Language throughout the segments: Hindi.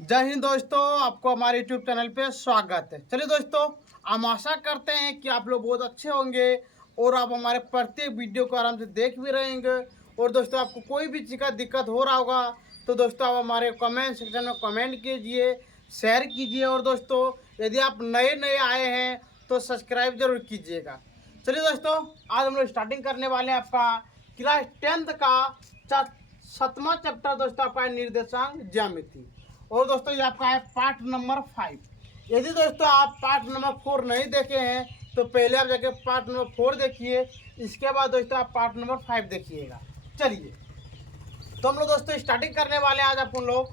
जय हिंद दोस्तों, आपको हमारे यूट्यूब चैनल पे स्वागत है। चलिए दोस्तों, हम आशा करते हैं कि आप लोग बहुत अच्छे होंगे और आप हमारे प्रत्येक वीडियो को आराम से देख भी रहेंगे। और दोस्तों, आपको कोई भी चीज़ का दिक्कत हो रहा होगा तो दोस्तों आप हमारे कमेंट सेक्शन में कमेंट कीजिए, शेयर कीजिए। और दोस्तों, यदि आप नए नए आए हैं तो सब्सक्राइब जरूर कीजिएगा। चलिए दोस्तों, आज हम लोग स्टार्टिंग करने वाले हैं आपका क्लास 10th का 7वां चैप्टर दोस्तों, आपका है निर्देशांक ज्यामिति। और दोस्तों, ये आपका है पार्ट नंबर 5। यदि दोस्तों आप पार्ट नंबर 4 नहीं देखे हैं तो पहले आप जाके पार्ट नंबर 4 देखिए, इसके बाद दोस्तों आप पार्ट नंबर 5 देखिएगा। चलिए, तो हम लोग दोस्तों स्टार्टिंग करने वाले हैं आज अपन लोग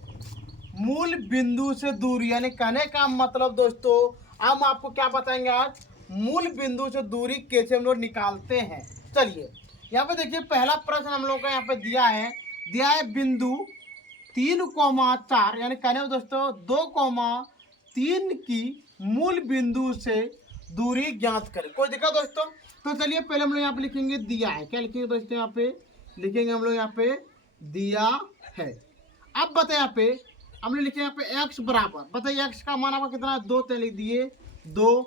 मूल बिंदु से दूरी, यानी कहने का मतलब दोस्तों हम आपको क्या बताएंगे आज, मूल बिंदु से दूरी कैसे हम लोग निकालते हैं। चलिए, यहाँ पे देखिए पहला प्रश्न हम लोग का यहाँ पे दिया है बिंदु 3,4, यानी कहने में दोस्तों 2,3 की मूल बिंदु से दूरी ज्ञात करें। कोई दिक्कत दोस्तों? तो चलिए पहले हम लोग यहाँ पे लिखेंगे दिया है। क्या लिखेंगे दोस्तों? यहाँ पे लिखेंगे हम लोग यहाँ पे दिया है। अब बताए यहाँ पे हम लोग लिखे यहाँ पे x बराबर, बताइए x का मान आपका कितना, 2 तो लिख दिए 2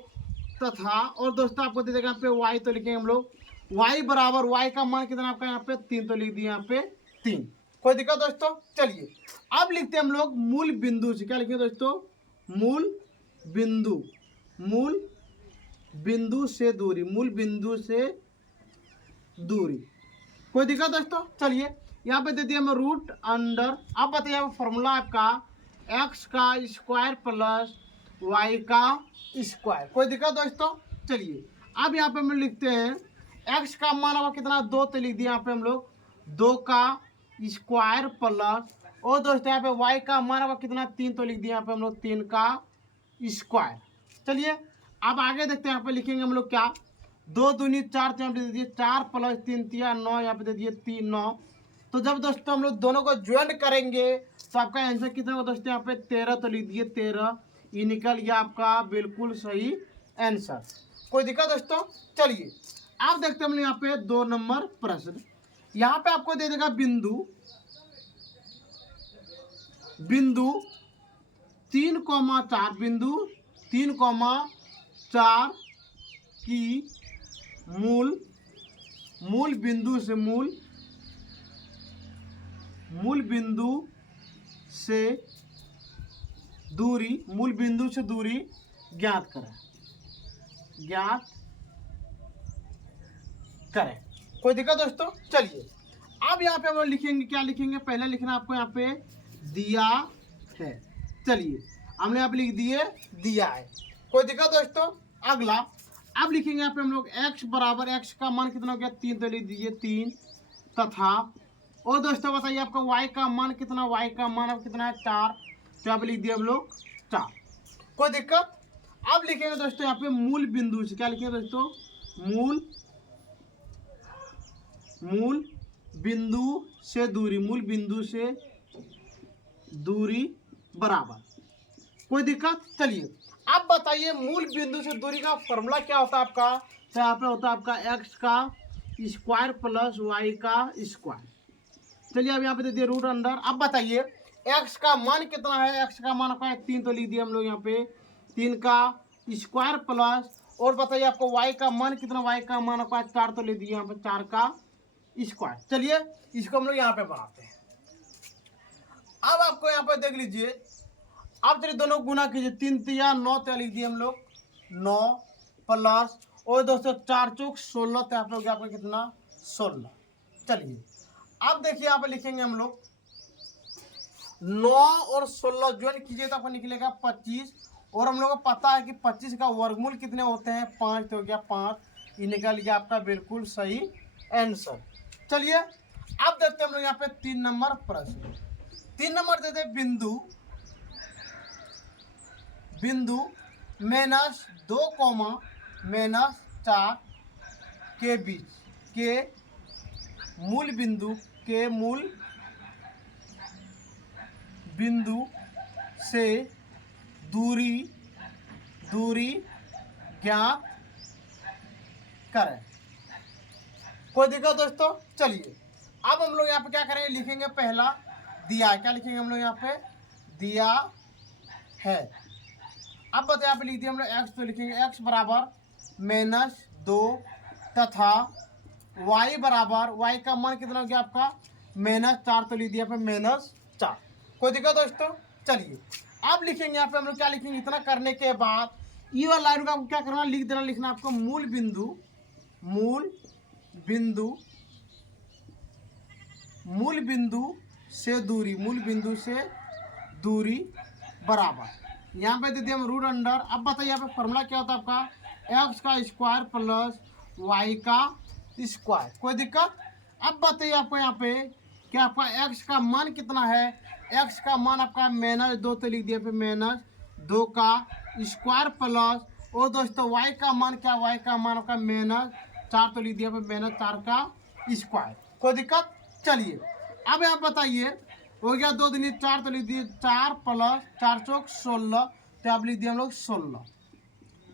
तथा, और दोस्तों आपको दे देगा यहाँ पे y, तो लिखेंगे हम लोग y बराबर, y का मान कितना आपका यहाँ पे 3, तो लिख दिए यहाँ पे 3। कोई दिक्कत दोस्तों? चलिए अब लिखते हैं हम लोग मूल बिंदु से। क्या लिखेंगे दोस्तों? मूल बिंदु से दूरी, मूल बिंदु से दूरी। कोई दिक्कत दोस्तों? चलिए यहाँ पे दे दिया हम रूट अंडर, अब बताइए फॉर्मूला आपका x का स्क्वायर प्लस y का स्क्वायर। कोई दिक्कत दोस्तों? चलिए अब यहाँ पे हम लिखते हैं x का मान होगा कितना, 2, तो लिख दिया यहाँ पे हम लोग 2 का स्क्वायर प्लस, और दोस्तों यहाँ पे y का मान होगा कितना, 3, तो लिख दिया यहाँ पे हम लोग 3 का स्क्वायर। चलिए अब आगे देखते हैं, यहाँ पे लिखेंगे हम लोग क्या, 2 दूनी 4, तो यहाँ पे दे दिए 4 प्लस 3 तिया 9, यहाँ पे दे दिए 3 9। तो जब दोस्तों हम लोग दोनों को ज्वाइन करेंगे तो आपका आंसर कितना होगा दोस्तों, यहाँ पे 13, तो लिख दिए 13। ये निकल गया आपका बिल्कुल सही आंसर। कोई दिक्कत दोस्तों? चलिए आप देखते हैं हम यहाँ पे 2 नंबर प्रश्न। यहाँ पे आपको दे देगा बिंदु 3,4, बिंदु 3,4 की मूल बिंदु से दूरी ज्ञात करें। कोई दिक्कत दोस्तों? चलिए अब यहाँ पे हम लिखेंगे, क्या लिखेंगे, पहले लिखना आपको यहाँ पे दिया है। चलिए हमने यहाँ पे लिख दिए दिया है। कोई दिक्कत दोस्तों? अगला अब लिखेंगे यहाँ पे हम लोग x बराबर, x का मान कितना हो गया, 3, तो लिख दीजिए 3 तथा, और दोस्तों बताइए आपका y का मान कितना, y का मान अब कितना है 4, तो यहाँ पे लिख दिए हम लोग 4। कोई दिक्कत? अब लिखेंगे दोस्तों यहाँ पे मूल बिंदु से। क्या लिखेंगे दोस्तों? मूल बिंदु से दूरी बराबर। कोई दिक्कत? चलिए अब बताइए मूल बिंदु से दूरी का फॉर्मूला क्या होता है आपका, तो यहाँ पे होता है आपका x का स्क्वायर प्लस y का स्क्वायर। चलिए अब यहाँ पे दे दिए रूट अंडर, अब बताइए x का मान कितना है, x का मान आपका 3, तो लिख दिए हम लोग यहाँ पे 3 का स्क्वायर प्लस, और बताइए आपको y का मान कितना, y का मान आपका 4, तो लिख दिए यहाँ पे 4 का स्क्वायर। चलिए इसको हम लोग यहाँ पे बनाते हैं। अब आपको यहाँ पे देख लीजिए, अब चलिए दोनों गुना कीजिए, 3 तिया 9, तो लिख दिए हम लोग 9 प्लस, और दोस्तों 4 चौक 16, तो आप लोग आपका कितना 16। चलिए अब देखिए यहाँ पे लिखेंगे हम लोग 9 और 16 ज्वाइन कीजिए तो आपको निकलेगा 25, और हम लोग को पता है कि 25 का वर्गमूल कितने होते हैं, 5, तो हो गया 5। ये निकल गया आपका बिल्कुल सही आंसर। चलिए अब देखते हैं हम लोग यहाँ पे 3 नंबर प्रश्न। 3 नंबर देते बिंदु -2, -4 के बीच के मूल बिंदु से दूरी ज्ञात करें। कोई दिक्कत दोस्तों? चलिए अब हम लोग यहाँ पे क्या करेंगे, लिखेंगे पहला दिया है। क्या लिखेंगे हम लोग यहाँ पे? दिया है। अब बताइए यहाँ पे लिख दिया हम लोग एक्स, तो लिखेंगे एक्स बराबर -2 तथा y बराबर, y का मान कितना हो गया आपका -4, तो लिख दिया पे -4। कोई दिक्कत दोस्तों? चलिए अब लिखेंगे यहाँ पे हम लोग क्या लिखेंगे, इतना करने के बाद ये वाला लाइन का आपको क्या करना, लिख देना, लिखना आपको मूल बिंदु, मूल बिंदु, मूल बिंदु से दूरी, मूल बिंदु से दूरी बराबर, यहाँ पे दे दिया हम रूट अंडर। अब बताइए यहाँ पे फॉर्मूला क्या होता है आपका, एक्स का स्क्वायर प्लस वाई का स्क्वायर। कोई दिक्कत? अब बताइए आपको यहाँ पे कि आपका एक्स का मान कितना है, एक्स का मान आपका -2, तो लिख दिया पे -2 का स्क्वायर प्लस, और दोस्तों वाई का मान क्या, वाई का मान आपका -4, तो लिख दिया पे -4 का स्क्वायर। कोई दिक्कत? चलिए अब यहाँ बताइए, हो गया 2 दूनी 4, तो लिख दिए 4 प्लस 4 चौक 16, तो आप लिख दिए हम लोग 16।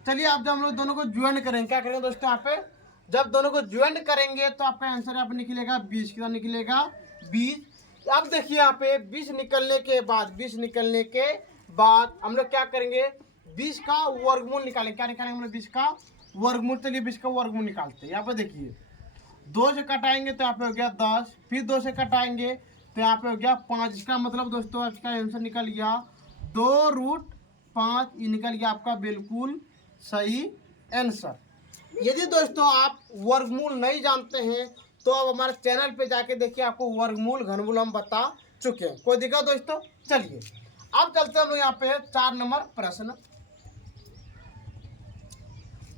चलिए अब जब हम लोग दोनों को ज्वाइन करेंगे, क्या करेंगे दोस्तों, यहाँ पे जब दोनों को ज्वाइन करेंगे तो आपका आंसर यहाँ पे निकलेगा 20। कितना निकलेगा? 20। अब देखिए यहाँ पे 20 निकलने के बाद, 20 निकलने के बाद हम लोग क्या करेंगे, 20 का वर्गमूल निकालेंगे। क्या निकालेंगे हम लोग? 20 का वर्गमूल। चलिए 20 का वर्गमूल निकालते हैं। यहाँ पे देखिए 2 से कटाएंगे तो यहाँ पे हो गया 10, फिर 2 से कटाएंगे तो यहाँ पे हो गया 5। इसका मतलब दोस्तों इसका आंसर निकल गया 2√5। ये निकल गया आपका बिल्कुल सही आंसर। यदि दोस्तों आप वर्गमूल नहीं जानते हैं तो अब हमारे चैनल पे जाके देखिए, आपको वर्गमूल घनमूल हम बता चुके हैं। कोई दिक्कत दोस्तों? चलिए अब चलते हैं हम लोग यहाँ पे 4 नंबर प्रश्न।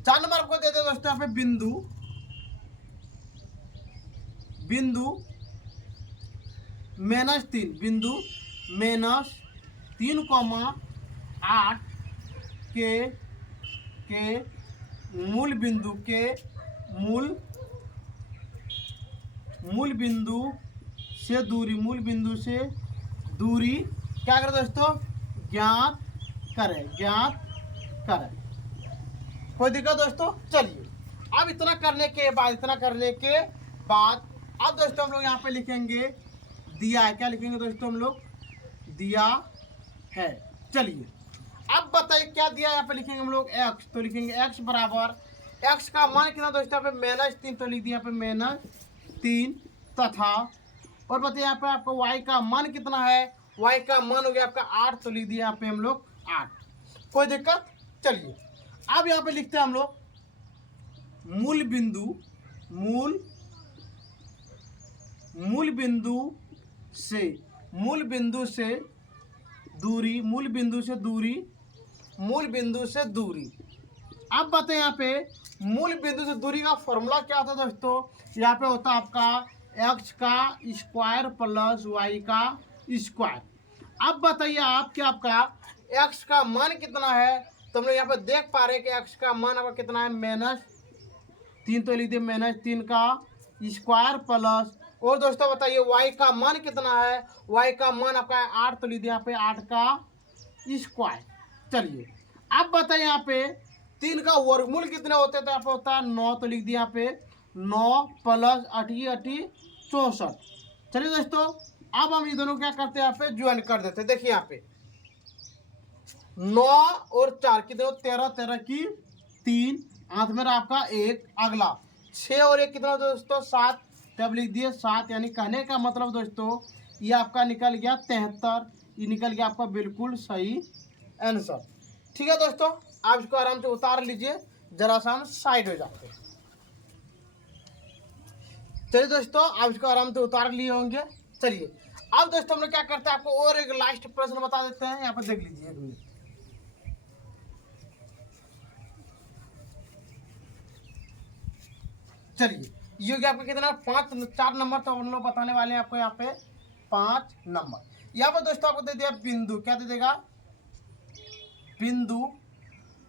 4 नंबर को देते हैं दोस्तों यहाँ पे बिंदु, बिंदु -3, बिंदु -3,8 के मूल बिंदु के मूल बिंदु से दूरी, मूल बिंदु से दूरी क्या करें दोस्तों, ज्ञात करें, ज्ञात करें। कोई दिक्कत दोस्तों? चलिए अब इतना करने के बाद, इतना करने के बाद अब दोस्तों हम लोग यहाँ पे लिखेंगे दिया है। क्या लिखेंगे दोस्तों हम लोग? दिया है। चलिए अब बताइए क्या दिया है, यहाँ पे लिखेंगे हम लोग एक्स, तो लिखेंगे एक्स बराबर, एक्स का मान कितना दोस्तों यहाँ पे -3, तो लिख दिया यहाँ पे -3 तथा, और बताइए यहाँ पे आपको वाई का मान कितना है, वाई का मान हो गया आपका 8, तो लिख दिया यहाँ पे हम लोग 8। कोई दिक्कत? चलिए अब यहाँ पे लिखते हैं हम लोग मूल बिंदु, मूल बिंदु से, मूल बिंदु से दूरी, मूल बिंदु से दूरी, मूल बिंदु से दूरी। अब बताएं यहाँ पे मूल बिंदु से दूरी का फॉर्मूला क्या होता है दोस्तों, यहाँ पे होता है आपका एक्स का स्क्वायर प्लस वाई का स्क्वायर। अब बताइए आप कि आपका एक्स का मान कितना है, तो हम लोग यहाँ पे देख पा रहे हैं कि एक्स का मान आपका कितना है -3, तो लिख दिए -3 का स्क्वायर प्लस, और दोस्तों बताइए वाई का मान कितना है, वाई का मान आपका 8, तो लिख दिया यहाँ पे 8 का स्क्वायर। चलिए अब बताइए यहाँ पे 3 का वर्गमूल कितने होते हैं, तो यहाँ पे होता है 9, तो लिख दिया यहाँ पे 9 प्लस 8 64। चलिए दोस्तों अब हम ये दोनों क्या करते हैं, यहाँ पे ज्वाइन कर देते हैं। देखिए यहाँ पे 9 और 4 कितने हो, 13, 13 की 3, हाथ में आपका 1, अगला 6 और 1 कितना दोस्तों 7, तब लिख दिए 7। यानी कहने का मतलब दोस्तों ये आपका निकल गया 73, ये निकल गया आपका बिल्कुल सही आंसर। ठीक है दोस्तों, आप इसको आराम से उतार लीजिए, जरा सा हम साइड हो जाते हैं। चलिए दोस्तों आप इसको आराम से उतार लिए होंगे। चलिए अब दोस्तों हम लोग क्या करते हैं, आपको और एक लास्ट प्रश्न बता देते हैं। यहाँ पर देख लीजिए 1 मिनट। चलिए ये हो गया आपका कितना 4 नंबर, तो हम लोग बताने वाले हैं आपको यहाँ पे 5 नंबर। यहाँ पर दोस्तों आपको दे दिया बिंदु, क्या दे देगा, बिंदु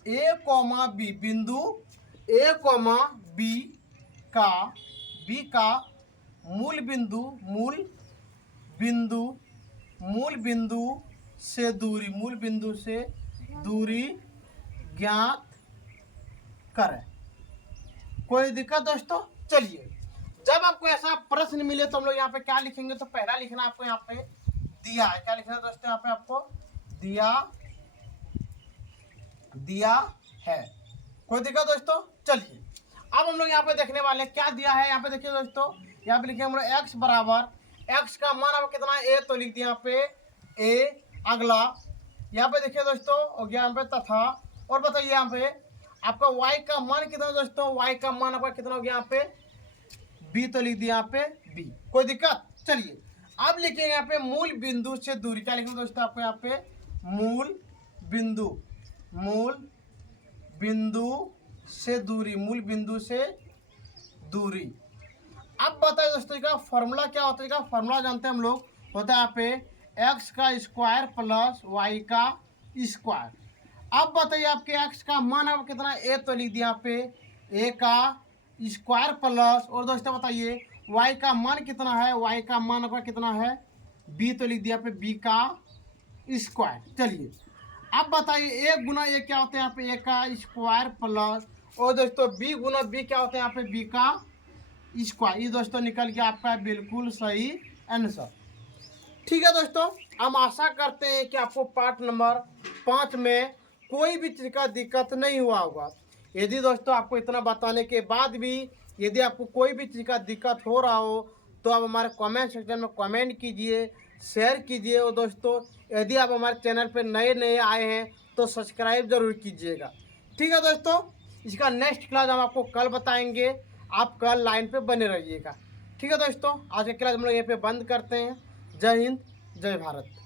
ए कॉमा बी, बिंदु ए कॉमा बी का मूल बिंदु, मूल बिंदु से दूरी, मूल बिंदु से दूरी ज्ञात करें। कोई दिक्कत दोस्तों? चलिए जब आपको ऐसा प्रश्न मिले तो हम लोग यहाँ पे क्या लिखेंगे, तो पहला लिखना आपको यहाँ पे दिया है। क्या लिखना है दोस्तों, यहाँ पे आपको दिया दिया है। कोई दिक्कत दोस्तों? चलिए अब हम लोग यहाँ पे देखने वाले हैं क्या दिया है। यहाँ पे देखिए दोस्तों, यहाँ पे लिखे हम लोग एक्स बराबर एक्स का मान आपको कितना है ए, तो लिख दिया यहाँ पे ए। अगला यहाँ पे देखिए दोस्तों हो गया यहाँ पे तथा, और बताइए यहाँ पे आपका y का मान कितना दोस्तों, y का मान आपका कितना हो गया यहाँ पे b, तो लिख दिया यहाँ पे b। कोई दिक्कत? चलिए अब लिखेंगे यहाँ पे मूल बिंदु से दूरी। क्या लिखेंगे दोस्तों आपको यहाँ पे मूल बिंदु, मूल बिंदु से दूरी, मूल बिंदु से दूरी। अब बताइए दोस्तों इसका फॉर्मूला क्या होता है। इसका फॉर्मूला जानते हैं हम लोग, होता है यहाँ पे एक्स का स्क्वायर प्लस वाई का स्क्वायर। अब बताइए आपके एक्स का मान आपको कितना ए, तो लिख दिया यहाँ पे ए का स्क्वायर प्लस, और दोस्तों बताइए वाई का मान कितना है, वाई का मान आपका कितना है बी, तो लिख दिया यहाँ पे बी का स्क्वायर। चलिए अब बताइए ए गुना ए क्या होता है यहाँ पे ए का स्क्वायर प्लस, और दोस्तों बी गुना बी क्या होता है यहाँ पे बी का स्क्वायर। ये दोस्तों निकल गया आपका बिल्कुल सही आंसर। ठीक है दोस्तों, हम आशा करते हैं कि आपको पार्ट नंबर 5 में कोई भी चीज़ का दिक्कत नहीं हुआ होगा। यदि दोस्तों आपको इतना बताने के बाद भी यदि आपको कोई भी चीज़ का दिक्कत हो रहा हो तो आप हमारे कमेंट सेक्शन में कमेंट कीजिए, शेयर कीजिए, और दोस्तों यदि आप हमारे चैनल पर नए नए आए हैं तो सब्सक्राइब जरूर कीजिएगा। ठीक है दोस्तों, इसका नेक्स्ट क्लास हम आपको कल बताएंगे, आप कल लाइन पे बने रहिएगा। ठीक है दोस्तों, आज के क्लास हम लोग यहाँ पे बंद करते हैं। जय हिंद, जय भारत।